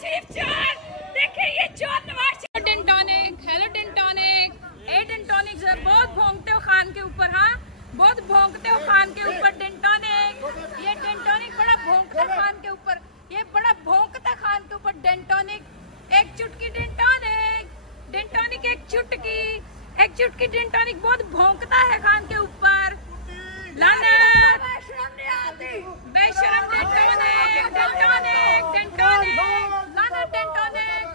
शरीफ चोर, देखिए ये चोर नवाज शरीफ। टेंटोनिक, हेलो टेंटोनिक, ए टेंटोनिक बहुत भौंकते हो खान के ऊपर, हाँ बहुत भौंकते हो खान के ऊपर टेंटोनिक। ये टेंटोनिक बड़ा भौंकता खान के ऊपर, ये बड़ा भौंकता खान के ऊपर टेंटोनिक। एक चुटकी टेंटोनिक, टेंटोनिक एक चुटकी टेंटोनिक बहुत भौंकता है खान के ऊपर। लानत, बेशरम टेंटोनिक, टेंटोनिक, टेंटोनिक, लानत टेंटोनिक।